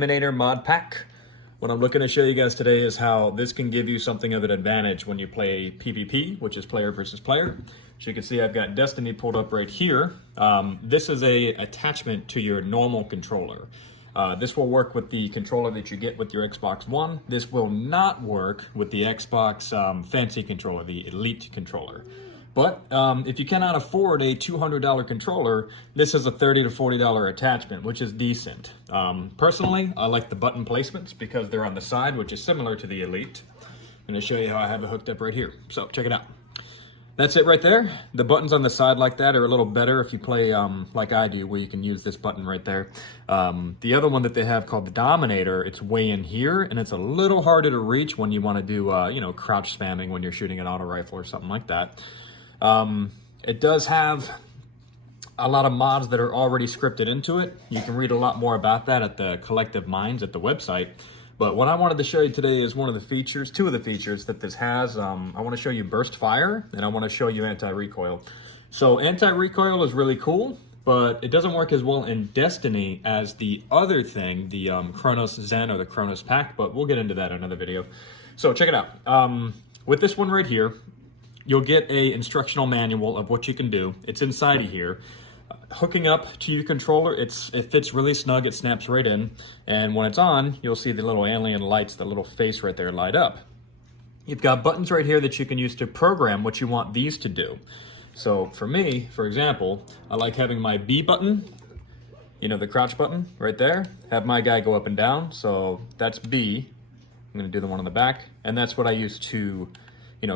Eliminator mod pack. What I'm looking to show you guys today is how this can give you something of an advantage when you play PvP, which is player versus player. As you can see, I've got Destiny pulled up right here. This is a attachment to your normal controller. This will work with the controller that you get with your Xbox One. This will not work with the Xbox fancy controller, the Elite controller. But if you cannot afford a $200 controller, this is a $30 to $40 attachment, which is decent. Personally, I like the button placements because they're on the side, which is similar to the Elite. I'm going to show you how I have it hooked up right here. So check it out. That's it right there. The buttons on the side like that are a little better if you play like I do, where you can use this button right there. The other one that they have called the Dominator, it's way in here, and it's a little harder to reach when you want to do, crouch spamming when you're shooting an auto rifle or something like that. It does have a lot of mods that are already scripted into it. You can read a lot more about that at the Collective Minds at the website. But what I wanted to show you today is one of the features, two of the features that this has. I want to show you burst fire, and I want to show you anti-recoil. So anti-recoil is really cool, but it doesn't work as well in Destiny as the other thing, the Chronos Zen or the Chronos Pack, but we'll get into that in another video. So check it out. With this one right here, you'll get a instructional manual of what you can do. It's inside of here. Hooking up to your controller, it fits really snug, it snaps right in, and when it's on, you'll see the little alien lights, the little face right there light up. You've got buttons right here that you can use to program what you want these to do. So for me, for example, I like having my B button, the crouch button right there, have my guy go up and down, so that's B. I'm gonna do the one on the back, and that's what I use to,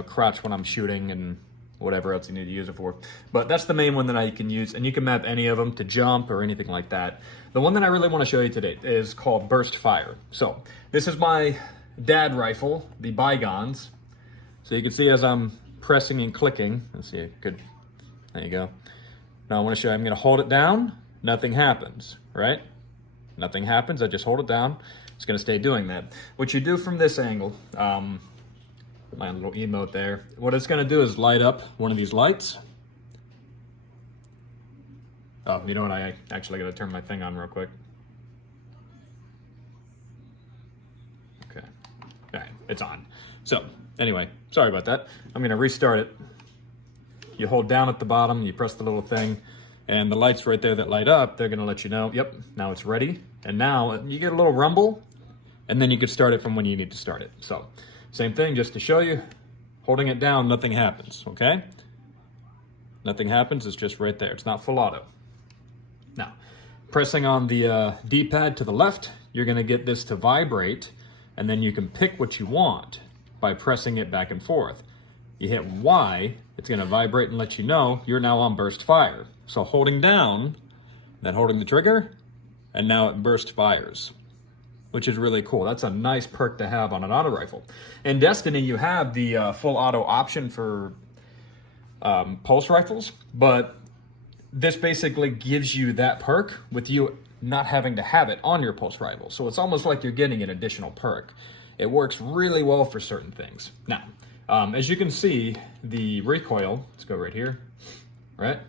crouch when I'm shooting and whatever else you need to use it for. But that's the main one that I can use, and you can map any of them to jump or anything like that. The one that I really want to show you today is called Burst Fire. So this is my dad rifle, the Bygones. So you can see as I'm pressing and clicking, let's see, good, there you go. Now I want to show you, I'm going to hold it down, nothing happens, right? Nothing happens, I just hold it down. It's going to stay doing that. What you do from this angle, my little emote there. What it's gonna do is light up one of these lights. Oh, you know what? I actually gotta turn my thing on real quick. Okay, all right, it's on. So anyway, sorry about that. I'm gonna restart it. You hold down at the bottom, you press the little thing, and the lights right there that light up, they're gonna let you know, yep, now it's ready. And now you get a little rumble, and then you can start it from when you need to start it. So same thing, just to show you, holding it down, nothing happens, okay? Nothing happens, it's just right there. It's not full auto. Now, pressing on the D-pad to the left, you're gonna get this to vibrate, and then you can pick what you want by pressing it back and forth. You hit Y, it's gonna vibrate and let you know you're now on burst fire. So holding down, then holding the trigger, and now it burst fires, which is really cool. That's a nice perk to have on an auto rifle. In Destiny, you have the full auto option for pulse rifles, but this basically gives you that perk with you not having to have it on your pulse rifle. So it's almost like you're getting an additional perk. It works really well for certain things. Now, as you can see, the recoil, let's go right here, right?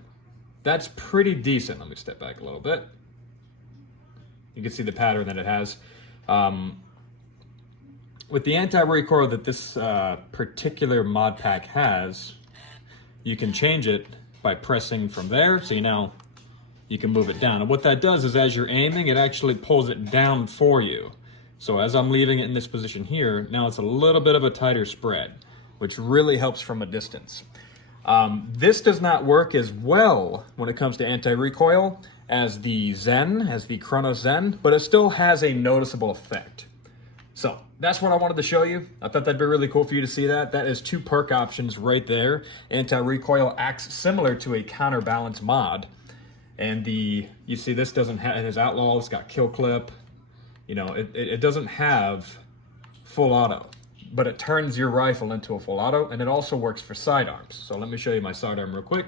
That's pretty decent. Let me step back a little bit. You can see the pattern that it has. With the anti-recoil that this particular mod pack has, you can change it by pressing from there. So now you can move it down. And what that does is as you're aiming, it actually pulls it down for you. So as I'm leaving it in this position here, now it's a little bit of a tighter spread, which really helps from a distance. This does not work as well when it comes to anti-recoil as the Zen, as the Chronos Zen, but it still has a noticeable effect. So that's what I wanted to show you. I thought that'd be really cool for you to see that. That is two perk options right there. Anti-recoil acts similar to a counterbalance mod. And you see this doesn't have, it has outlaw, it's got kill clip. It doesn't have full auto, but it turns your rifle into a full auto, and it also works for sidearms. So let me show you my sidearm real quick.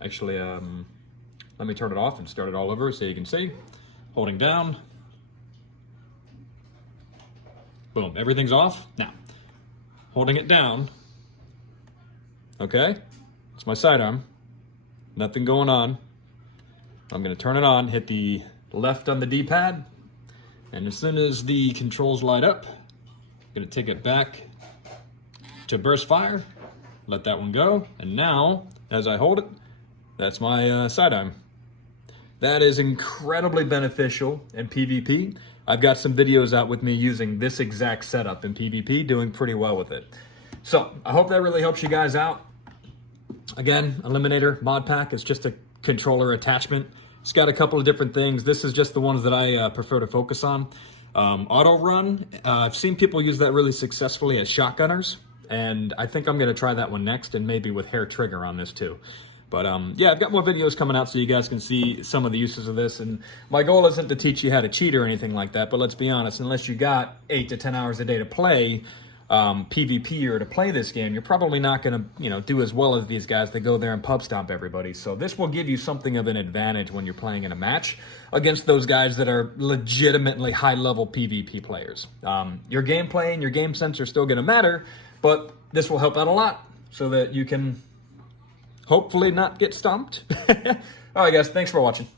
Actually, let me turn it off and start it all over so you can see. Holding down. Boom, everything's off. Now, holding it down. Okay, it's my sidearm. Nothing going on. I'm gonna turn it on, hit the left on the D-pad, And as soon as the controls light up, I'm gonna take it back to burst fire, let that one go, and now, as I hold it, that's my sidearm. That is incredibly beneficial in PvP. I've got some videos out with me using this exact setup in PvP, doing pretty well with it. So, I hope that really helps you guys out. Again, Eliminator mod pack is just a controller attachment. It's got a couple of different things. This is just the ones that I prefer to focus on. Auto run, I've seen people use that really successfully as shotgunners, and I think I'm gonna try that one next, and maybe with hair trigger on this too. But yeah, I've got more videos coming out so you guys can see some of the uses of this. And my goal isn't to teach you how to cheat or anything like that, but let's be honest, unless you got 8 to 10 hours a day to play PvP or to play this game, you're probably not gonna, do as well as these guys that go there and pub stomp everybody. So this will give you something of an advantage when you're playing in a match against those guys that are legitimately high-level PvP players. Your gameplay and your game sense are still gonna matter, but this will help out a lot so that you can hopefully not get stomped. All right, guys, thanks for watching.